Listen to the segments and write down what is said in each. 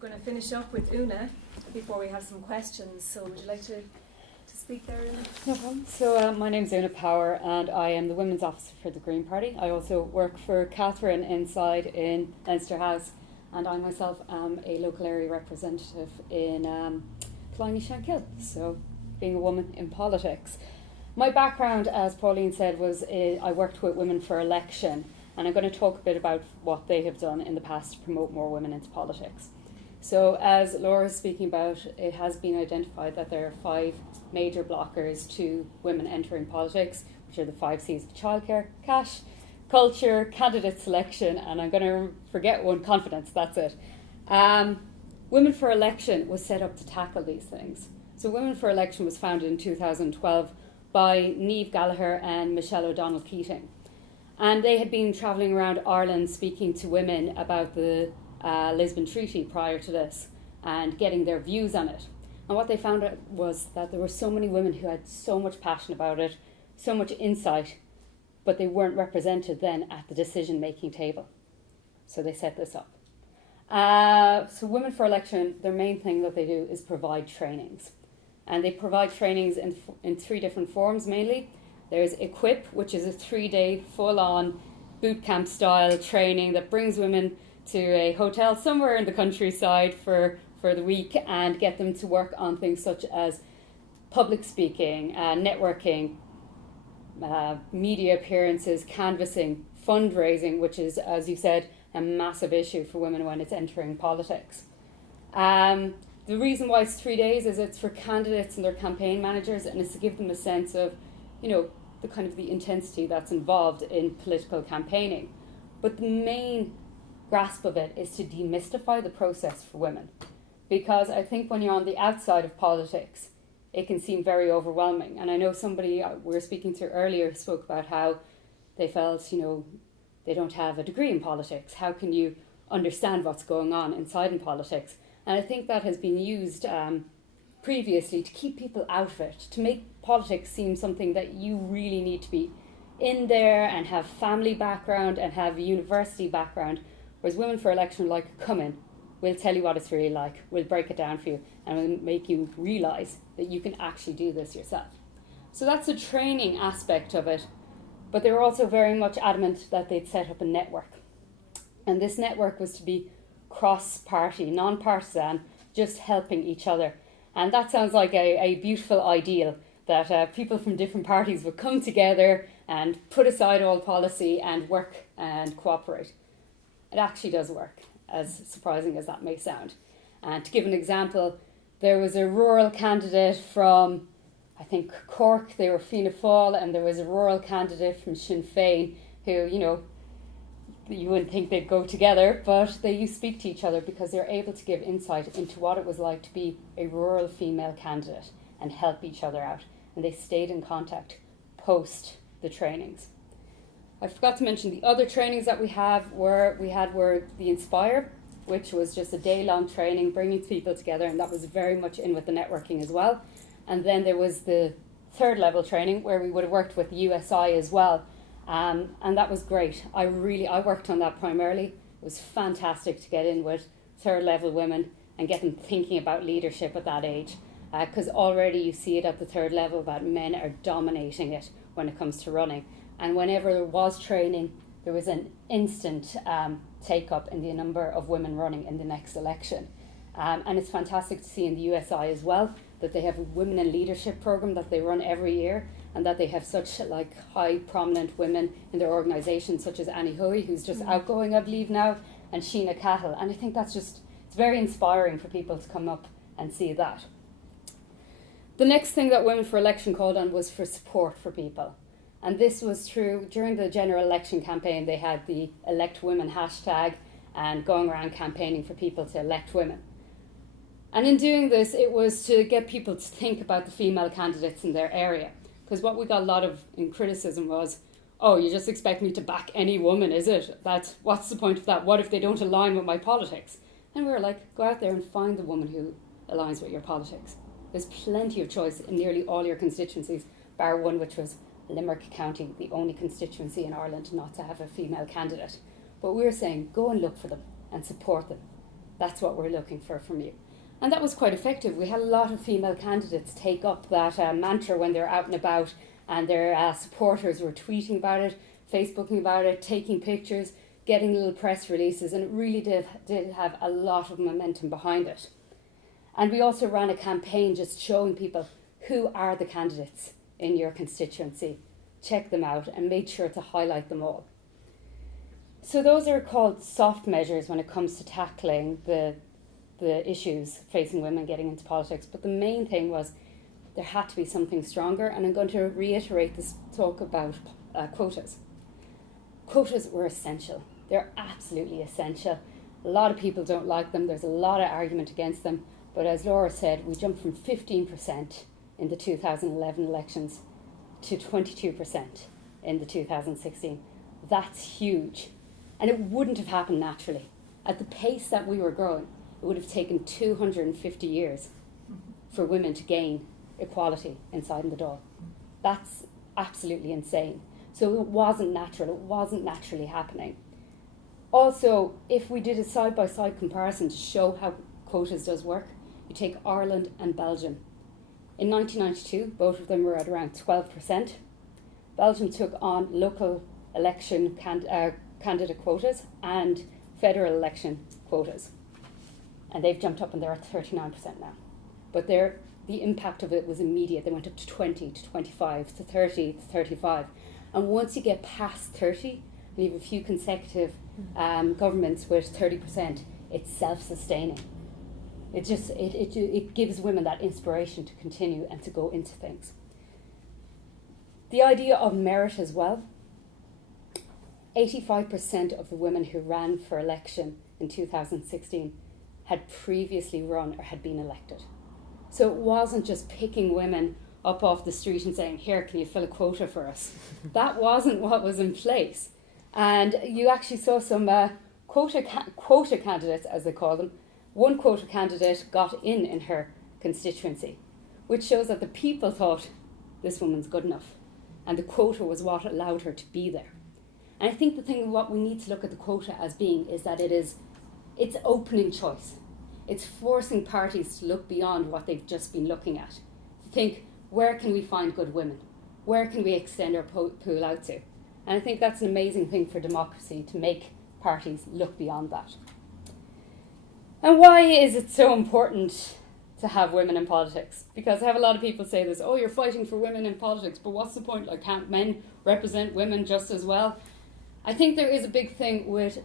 going to finish up with Una before we have some questions. So would you like to speak there, Una? No problem. So my name's Una Power and I am the Women's Officer for the Green Party. I also work for Catherine inside in Leinster House, and I myself am a local area representative in Killiney Shankill, so being a woman in politics. My background, as Pauline said, was I worked with Women for Election, and I'm going to talk a bit about what they have done in the past to promote more women into politics. So as Laura is speaking about, it has been identified that there are 5 major blockers to women entering politics, which are the 5 C's of childcare, cash, culture, candidate selection, and I'm going to forget one, confidence, that's it. Women for Election was set up to tackle these things. So Women for Election was founded in 2012 by Niamh Gallagher and Michelle O'Donnell Keating. And they had been travelling around Ireland speaking to women about the Lisbon Treaty prior to this and getting their views on it. And what they found out was that there were so many women who had so much passion about it, so much insight, but they weren't represented then at the decision-making table. So they set this up. So Women for Election, their main thing that they do is provide trainings. And they provide trainings in 3 different forms mainly. There's Equip, which is a 3-day full-on boot camp style training that brings women to a hotel somewhere in the countryside for the week and get them to work on things such as public speaking, networking, media appearances, canvassing, fundraising, which is, as you said, a massive issue for women when it's entering politics. The reason why it's 3 days is it's for candidates and their campaign managers, and it's to give them a sense of, the kind of the intensity that's involved in political campaigning. But the main grasp of it is to demystify the process for women. Because I think when you're on the outside of politics, it can seem very overwhelming. And I know somebody we were speaking to earlier spoke about how they felt, they don't have a degree in politics. How can you understand what's going on inside in politics? And I think that has been used previously to keep people out of it, to make politics seem something that you really need to be in there and have family background and have a university background. Whereas Women for Election are like, come in, we'll tell you what it's really like, we'll break it down for you, and we'll make you realise that you can actually do this yourself. So that's the training aspect of it, but they were also very much adamant that they'd set up a network. And this network was to be cross-party, non-partisan, just helping each other. And that sounds like a beautiful ideal, that people from different parties would come together and put aside all policy and work and cooperate. It actually does work, as surprising as that may sound. And to give an example, there was a rural candidate from, I think, Cork, they were Fianna Fáil, and there was a rural candidate from Sinn Féin who, you wouldn't think they'd go together, but they used to speak to each other because they're able to give insight into what it was like to be a rural female candidate and help each other out. And they stayed in contact post the trainings. I forgot to mention the other trainings that we were the Inspire, which was just a day-long training, bringing people together, and that was very much in with the networking as well. And then there was the 3rd level training where we would have worked with USI as well. And that was great. I worked on that primarily. It was fantastic to get in with 3rd level women and get them thinking about leadership at that age. Because already you see it at the 3rd level that men are dominating it when it comes to running. And whenever there was training, there was an instant take-up in the number of women running in the next election. And it's fantastic to see in the USI as well that they have a Women in Leadership programme that they run every year, and that they have such high prominent women in their organisation, such as Annie Hoey, who's just outgoing, I believe now, and Sheena Cahill. And I think it's very inspiring for people to come up and see that. The next thing that Women for Election called on was for support for people. And this was true during the general election campaign. They had the Elect Women hashtag and going around campaigning for people to elect women. And in doing this, it was to get people to think about the female candidates in their area. Because what we got a lot of in criticism was, oh, you just expect me to back any woman, is it? What's the point of that? What if they don't align with my politics? And we were like, go out there and find the woman who aligns with your politics. There's plenty of choice in nearly all your constituencies, bar one, which was Limerick County, the only constituency in Ireland not to have a female candidate. But we were saying, go and look for them and support them. That's what we're looking for from you. And that was quite effective. We had a lot of female candidates take up that mantra when they're out and about, and their supporters were tweeting about it, Facebooking about it, taking pictures, getting little press releases, and it really did have a lot of momentum behind it. And we also ran a campaign just showing people who are the candidates in your constituency. Check them out and made sure to highlight them all. So those are called soft measures when it comes to tackling the issues facing women getting into politics. But the main thing was there had to be something stronger, and I'm going to reiterate this talk about quotas. Quotas were essential. They're absolutely essential. A lot of people don't like them. There's a lot of argument against them. But as Laura said, we jumped from 15% in the 2011 elections to 22% in the 2016. That's huge. And it wouldn't have happened naturally. At the pace that we were growing, it would have taken 250 years for women to gain equality inside the Dáil. That's absolutely insane. So it wasn't natural. It wasn't naturally happening. Also, if we did a side-by-side comparison to show how quotas does work, you take Ireland and Belgium. In 1992, both of them were at around 12%. Belgium took on local election candidate quotas and federal election quotas. And they've jumped up and they're at 39% now. But the impact of it was immediate. They went up to 20, to 25, to 30, to 35. And once you get past 30, and you have a few consecutive governments with 30%, it's self-sustaining. It gives women that inspiration to continue and to go into things. The idea of merit as well. 85% of the women who ran for election in 2016 had previously run or had been elected. So it wasn't just picking women up off the street and saying, here, can you fill a quota for us? That wasn't what was in place. And you actually saw some quota candidates, as they call them. One quota candidate got in her constituency, which shows that the people thought this woman's good enough. And the quota was what allowed her to be there. And I think the thing, what we need to look at the quota as being is that it's opening choice. It's forcing parties to look beyond what they've just been looking at. To think, where can we find good women? Where can we extend our pool out to? And I think that's an amazing thing for democracy, to make parties look beyond that. And why is it so important to have women in politics? Because I have a lot of people say this, oh, you're fighting for women in politics, but what's the point? Like, can't men represent women just as well? I think there is a big thing with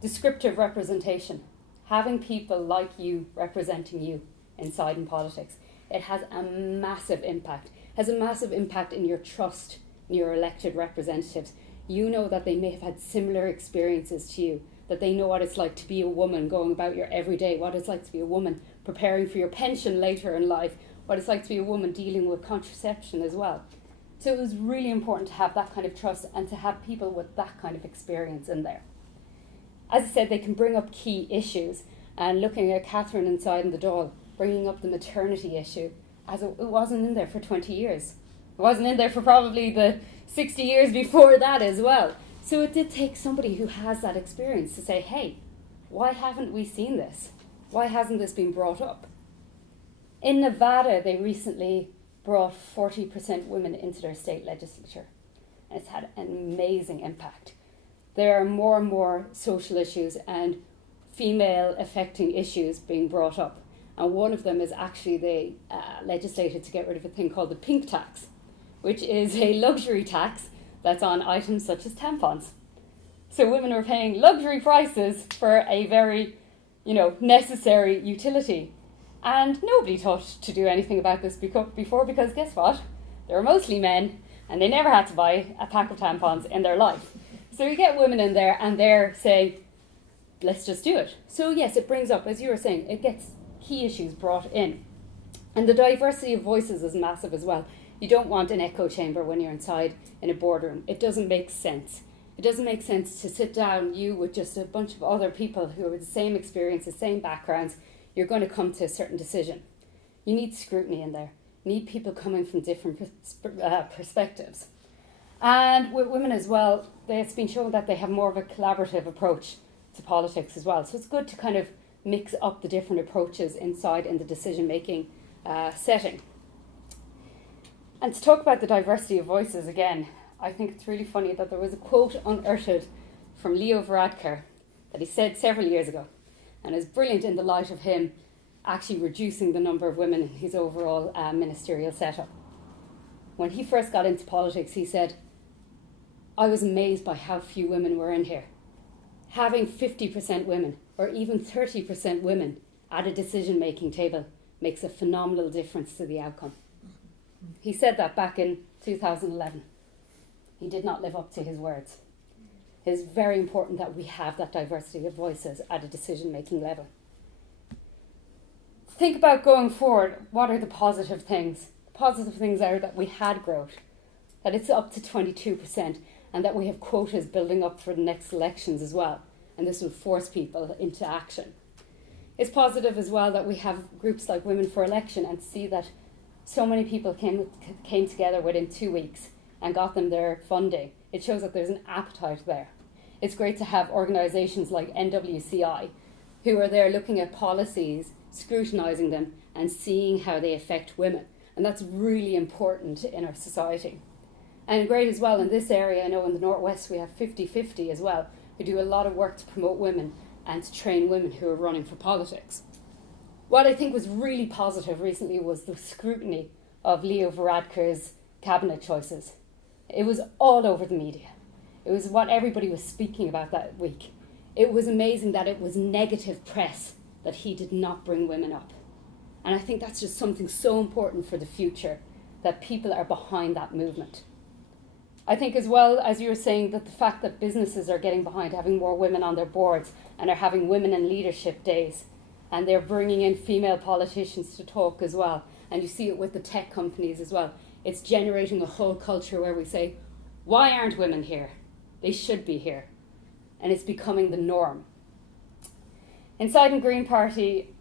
descriptive representation. Having people like you representing you inside in politics, it has a massive impact. It has a massive impact in your trust in your elected representatives. You know that they may have had similar experiences to you, that they know what it's like to be a woman going about your everyday, what it's like to be a woman preparing for your pension later in life, what it's like to be a woman dealing with contraception as well. So it was really important to have that kind of trust and to have people with that kind of experience in there. As I said, they can bring up key issues, and looking at Catherine inside in the Dáil, bringing up the maternity issue, as it wasn't in there for 20 years. It wasn't in there for probably the 60 years before that as well. So it did take somebody who has that experience to say, hey, why haven't we seen this? Why hasn't this been brought up? In Nevada, they recently brought 40% women into their state legislature. And it's had an amazing impact. There are more and more social issues and female affecting issues being brought up. And one of them is actually they legislated to get rid of a thing called the pink tax, which is a luxury tax that's on items such as tampons. So women are paying luxury prices for a very, necessary utility. And nobody thought to do anything about this before, because guess what? They were mostly men and they never had to buy a pack of tampons in their life. So you get women in there and they're saying, let's just do it. So yes, it brings up, as you were saying, it gets key issues brought in. And the diversity of voices is massive as well. You don't want an echo chamber when you're inside in a boardroom. It doesn't make sense. It doesn't make sense to sit down, you with just a bunch of other people who have the same experience, the same backgrounds. You're going to come to a certain decision. You need scrutiny in there. You need people coming from different perspectives. And with women as well, it's been shown that they have more of a collaborative approach to politics as well. So it's good to kind of mix up the different approaches inside in the decision-making setting. And to talk about the diversity of voices again, I think it's really funny that there was a quote unearthed from Leo Varadkar that he said several years ago, and is brilliant in the light of him actually reducing the number of women in his overall ministerial setup. When he first got into politics, he said, "I was amazed by how few women were in here. Having 50% women, or even 30% women at a decision-making table makes a phenomenal difference to the outcome." He said that back in 2011. He did not live up to his words. It is very important that we have that diversity of voices at a decision-making level. Think about going forward. What are the positive things? The positive things are that we had growth, that it's up to 22%, and that we have quotas building up for the next elections as well. And this will force people into action. It's positive as well that we have groups like Women for Election, and see that so many people came together within 2 weeks and got them their funding. It shows that there's an appetite there. It's great to have organisations like NWCI who are there looking at policies, scrutinising them and seeing how they affect women. And that's really important in our society. And great as well in this area, I know in the Northwest we have 50-50 as well, who do a lot of work to promote women and to train women who are running for politics. What I think was really positive recently was the scrutiny of Leo Varadkar's cabinet choices. It was all over the media. It was what everybody was speaking about that week. It was amazing that it was negative press that he did not bring women up. And I think that's just something so important for the future, that people are behind that movement. I think as well, as you were saying, that the fact that businesses are getting behind having more women on their boards and are having women in leadership days, and they're bringing in female politicians to talk as well. And you see it with the tech companies as well. It's generating a whole culture where we say, why aren't women here? They should be here. And it's becoming the norm. Inside in Green Party,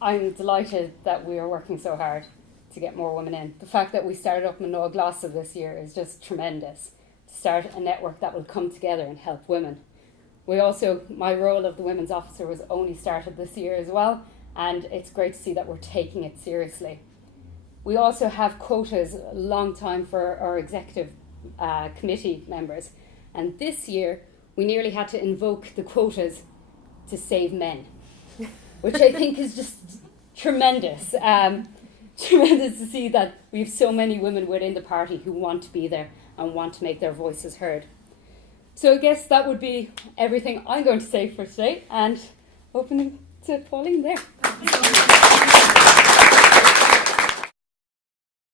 I'm delighted that we are working so hard to get more women in. The fact that we started up Glas this year is just tremendous. To start a network that will come together and help women. We also, my role of the Women's Officer was only started this year as well, and it's great to see that we're taking it seriously. We also have quotas a long time for our executive committee members, and this year we nearly had to invoke the quotas to save men, which I think is just tremendous. Tremendous to see that we have so many women within the party who want to be there and want to make their voices heard. So I guess that would be everything I'm going to say for today, and opening to Pauline there.